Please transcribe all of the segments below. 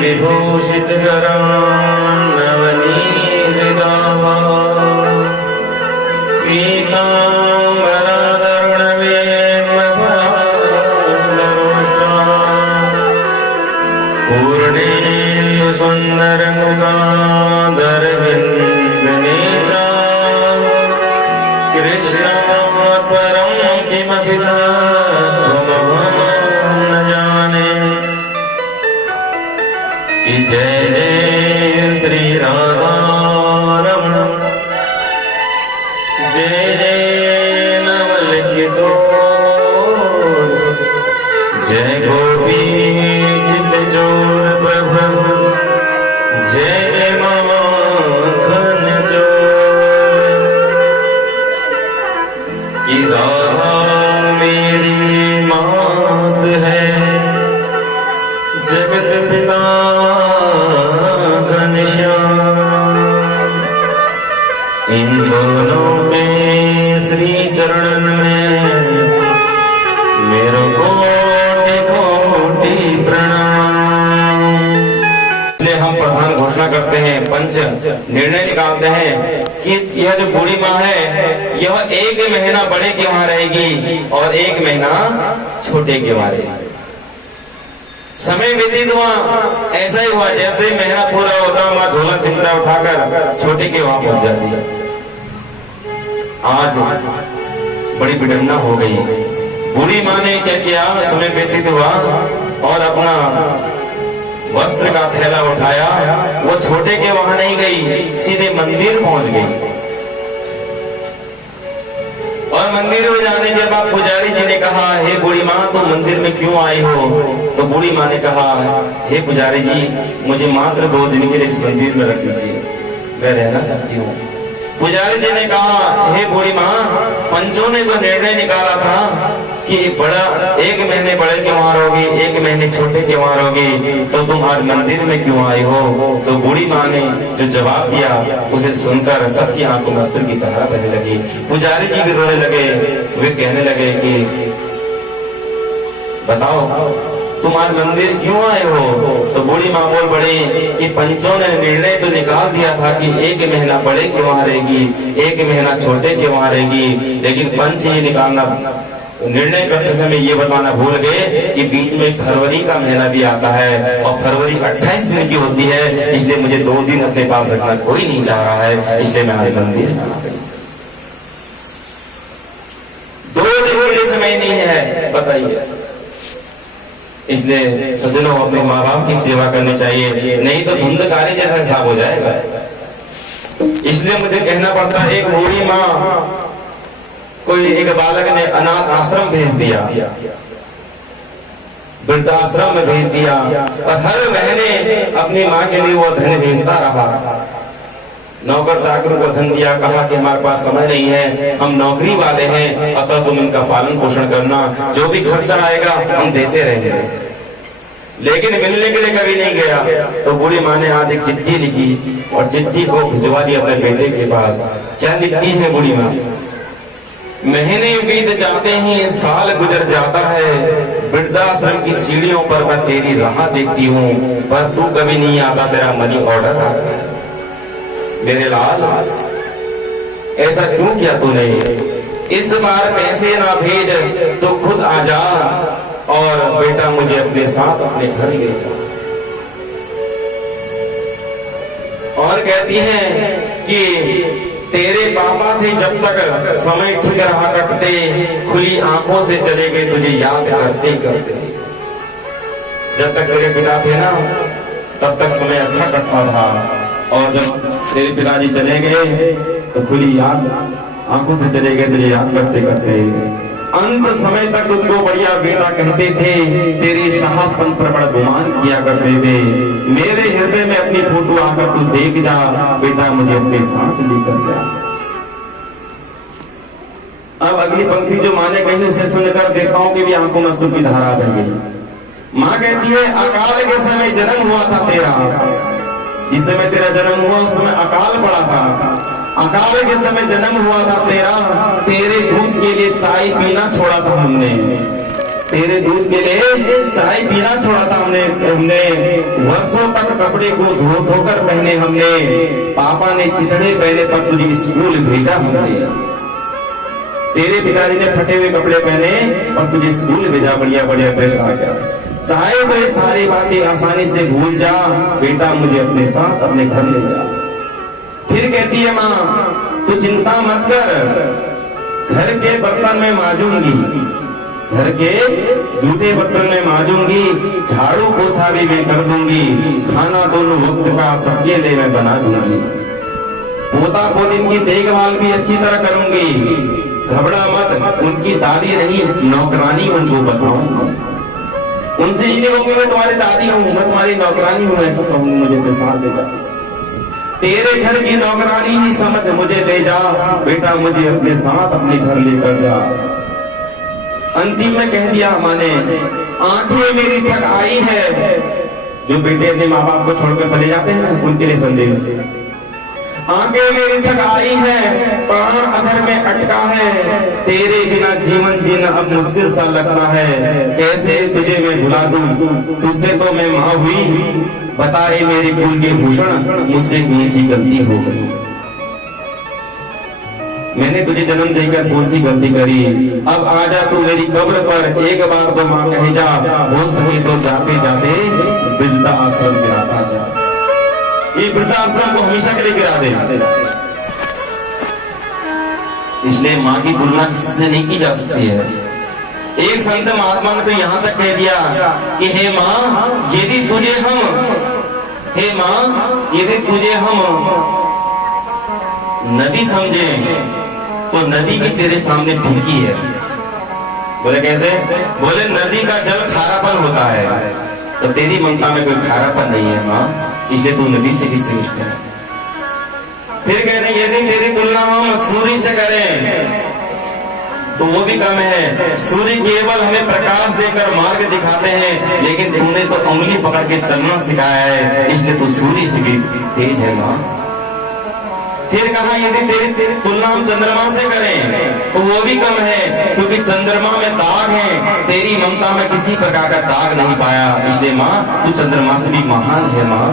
विभूषितकरान् नवनीतदावा पीताम्बराधरुणवेमभागरुषा पूर्णेन्दुसुन्दरमुखादरविन्दनेत्रा कृष्णात् परं किमपि तत्त्वमहं न जाने। जय जय श्री राधा रमण, जय जय नवल किशोर, जय गोपी चित चोर प्रभु, जय जय माखन चोर। कि राधा मेरी मात है, जगत पिता इन दोनों के श्री चरणन में मेरो कोटि कोटि प्रणाम। हम प्रधान घोषणा करते हैं, पंच निर्णय निकालते हैं कि यह जो बूढ़ी माँ है यह 1 महीना बड़े के वहां रहेगी और 1 महीना छोटे के वहां रहेगी। समय व्यतीत हुआ, ऐसा ही हुआ जैसे महीना पूरा होता माँ झोला चिमटा उठाकर छोटे के वहां पहुंच जाती है। आज बड़ी विडंबना हो गई। बूढ़ी माँ ने क्या किया, समय व्यतीत हुआ और अपना वस्त्र का थैला उठाया, वो छोटे के वहां नहीं गई, सीधे मंदिर पहुंच गई। और मंदिर में जाने के बाद पुजारी जी ने कहा, हे बूढ़ी माँ तुम मंदिर में क्यों आई हो? तो बूढ़ी माँ ने कहा, हे पुजारी जी मुझे मात्र 2 दिन के लिए इस मंदिर में रख दीजिए, मैं रहना चाहती हूँ। पुजारी जी ने कहा, हे बूढ़ी माँ पंचों ने तो निर्णय निकाला था कि 1 महीने बड़े के वहां रहोगी, 1 महीने छोटे के वहां रहोगी, तो तुम आज मंदिर में क्यों आई हो? तो बूढ़ी माँ ने जो जवाब दिया उसे सुनकर सबकी आंखों में आंसू की धारा बहने लगी। पुजारी जी भी रोने लगे, वे कहने लगे कि बताओ तुम आज मंदिर क्यों आए हो? तो बूढ़ी माँ बोल पड़ी कि पंचों ने निर्णय तो निकाल दिया था कि 1 महीना बड़े के वहां रहेगी, 1 महीना छोटे के वहां रहेगी, लेकिन पंच ये निकालना निर्णय करते समय ये बताना भूल गए कि बीच में फरवरी का महीना भी आता है और फरवरी 28 दिन की होती है, इसलिए मुझे 2 दिन अपने पास रखना कोई नहीं चाह रहा है, इसलिए मैं आज मंदिर में आ गई। 2 दिन के लिए समय नहीं है, बताइए। इसलिए सज्जनों अपने माँ बाप की सेवा करनी चाहिए, नहीं तो धुंधकारी जैसा हिसाब हो जाएगा। इसलिए मुझे कहना पड़ता है, एक बूढ़ी माँ कोई एक बालक ने अनाथ आश्रम भेज दिया, वृद्धाश्रम में भेज दिया और हर महीने अपनी माँ के लिए वो धन भेजता रहा। नौकर चाकर को धन दिया, कहा कि हमारे पास समय नहीं है, हम नौकरी वाले हैं, अतः तुम इनका पालन पोषण करना, जो भी खर्चा आएगा हम देते रहेंगे। लेकिन मिलने के लिए कभी नहीं गया। तो बूढ़ी माँ ने आज एक चिट्ठी लिखी और चिट्ठी को भिजवा दी अपने बेटे के पास। क्या लिखती है बूढ़ी माँ? महीने बीत जाते ही साल गुजर जाता है, वृद्धाश्रम की सीढ़ियों पर मैं तेरी राह देखती हूँ, पर तू कभी नहीं आता, तेरा मनी ऑर्डर आता है। मेरे लाल ऐसा क्यों किया तूने? इस बार पैसे ना भेज, तो खुद आ जा और बेटा मुझे अपने साथ अपने घर ले जा। और कहती है कि तेरे पापा थे जब तक समय ठीक रहा करते, खुली आंखों से चले गए तुझे याद करते करते। जब तक तेरे पिता थे ना तब तक समय अच्छा कटता था, और जब तेरे पिताजी चले गए तो खुली याद आंखों से चले गए तुझे याद करते करते। अंत समय तक तुझको बढ़िया बेटा कहते थे, तेरे शाहपन पर बड़ा गुमान किया करते थे। मेरे हृदय में अपनी फोटो आकर तू देख जा, बेटा मुझे अपने साथ लेकर जा। अब अगली पंक्ति जो माँ ने कही उसे सुनकर देवताओं की भी आंखों में आंसू की धारा बह गई। माँ कहती है, अकाल के समय जन्म हुआ था तेरा, जिस समय तेरा जन्म हुआ उस समय अकाल पड़ा था। अकाल के समय जन्म हुआ था तेरा, तेरे दूध के लिए चाय पीना छोड़ा था हमने, तेरे दूध के लिए चाय पीना छोड़ा था हमने हमने वर्षों तक कपड़े को धो धोकर पहने हमने, पापा ने चितड़े पहने पर तुझे स्कूल भेजा हमने। तेरे पिताजी ने फटे हुए कपड़े पहने और तुझे स्कूल भेजा, बढ़िया बढ़िया ड्रेस आ गया। चाहे तो ये सारी बातें आसानी से भूल जा बेटा, मुझे अपने साथ अपने घर ले जा। फिर कहती है माँ तू चिंता मत कर, घर के बर्तन में मांजूंगी, घर के जूठे बर्तन में मांजूंगी, झाड़ू पोछा भी मैं कर दूंगी, खाना दोनों वक्त का सबके लिए मैं बना दूंगी, पोता पोतिन की देखभाल भी अच्छी तरह करूंगी, घबरा मत, उनकी दादी नहीं नौकरानी उनको बताऊंगा, उनसे ये नहीं कहूंगी मैं तुम्हारी दादी हूँ, मैं तुम्हारी नौकरानी हूँ, ऐसा कहूंगी मुझे प्रसाद देगा। तेरे घर की नौकरानी ही समझ मुझे ले जा बेटा, मुझे अपने साथ अपने घर लेकर जा। अंतिम में कह दिया माने आंखें मेरी थक आई है, जो बेटे अपने माँ बाप को छोड़कर चले जाते हैं ना उनके लिए संदेश, आंखें मेरी थक आई है, प्राण अधर में अटका है, तेरे बिना जीवन जीना अब मुश्किल सा लगता है, कैसे तुझे मैं भुला दूं, तुझसे तो मैं माँ हुई, बता रे मेरे कुल के भूषण मुझसे कौन सी गलती हो गई, मैंने तुझे जन्म देकर कौन सी गलती करी, अब आजा तू मेरी कब्र पर एक बार तो माँ कहे जा, हो सके तो जाते जाते वृद्धा आश्रम गिराता जा, ये वृद्धाश्रम को हमेशा के लिए गिरा दे। इसलिए माँ की तुलना किससे नहीं की जा सकती है। एक संत महात्मा ने तो यहाँ तक कह दिया कि हे माँ यदि तुझे हम, हे माँ यदि तुझे हम नदी समझे तो नदी भी तेरे सामने फीकी है। बोले कैसे? बोले नदी का जल खारापन होता है, तो तेरी ममता में कोई खारापन नहीं है माँ, इसलिए तू नदी से भी श्रेष्ठ है। फिर कहते हैं यदि तेरी तुलना हम सूर्य से करें तो वो भी कम है, सूर्य केवल हमें प्रकाश देकर मार्ग दिखाते हैं, लेकिन तूने तो उंगली पकड़ के चलना सिखाया है, इसलिए तू सूर्य से भी तेज है माँ। फिर कहा यदि तेरी तुलना हम चंद्रमा से करें तो वो भी कम है, क्योंकि चंद्रमा में दाग है, तेरी ममता में किसी प्रकार का दाग नहीं पाया, इसलिए माँ तू चंद्रमा से भी महान है माँ।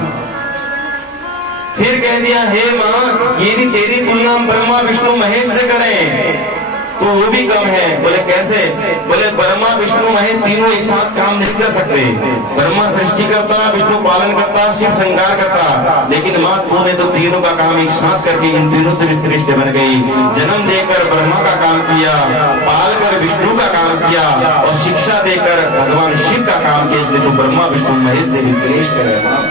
फिर कह दिया हे माँ यदि तेरी तुलना हम ब्रह्मा विष्णु महेश से करें तो वो भी कम है। बोले कैसे? बोले ब्रह्मा विष्णु महेश तीनों एक साथ काम नहीं कर सकते, ब्रह्मा सृष्टि करता, विष्णु पालन करता, शिव श्रृंगार करता, लेकिन माँ तूने तो तीनों का काम एक साथ करके इन तीनों से भी श्रेष्ठ बन गई। जन्म देकर ब्रह्मा का काम किया, पाल कर विष्णु का काम किया और शिक्षा देकर भगवान शिव का काम किया, इसलिए तो ब्रह्मा विष्णु महेश से भी श्रेष्ठ है माँ।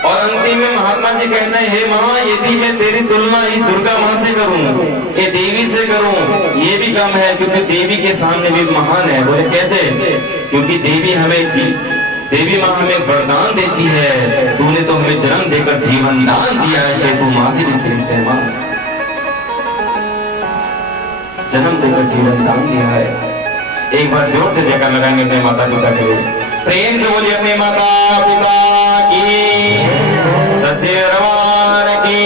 और अंतिम में महात्मा जी कहते हैं हे माँ यदि मैं तेरी तुलना ही दुर्गा माँ से करूं, ये देवी से करूं, ये भी कम है, क्योंकि देवी के सामने भी महान है। बोले कहते क्योंकि देवी माँ हमें वरदान देती है, तूने तो हमें जन्म देकर जीवन दान दिया है, इसलिए तू माँ से भी श्रेष्ठ है माँ, जन्म देकर जीवन दान दिया है। एक बार जोर से जयकार लगाएंगे अपने माता पिता के लिए, प्रेम से बोलिए अपने माता पिता की सच्चे दरबार की।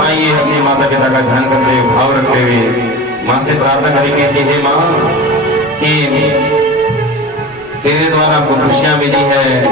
आइए अपनी माता पिता का ध्यान करते हुए भाव रखते हुए माँ से प्रार्थना करेंगे कि हे माँ कि तेरे द्वारा आपको खुशियां मिली है।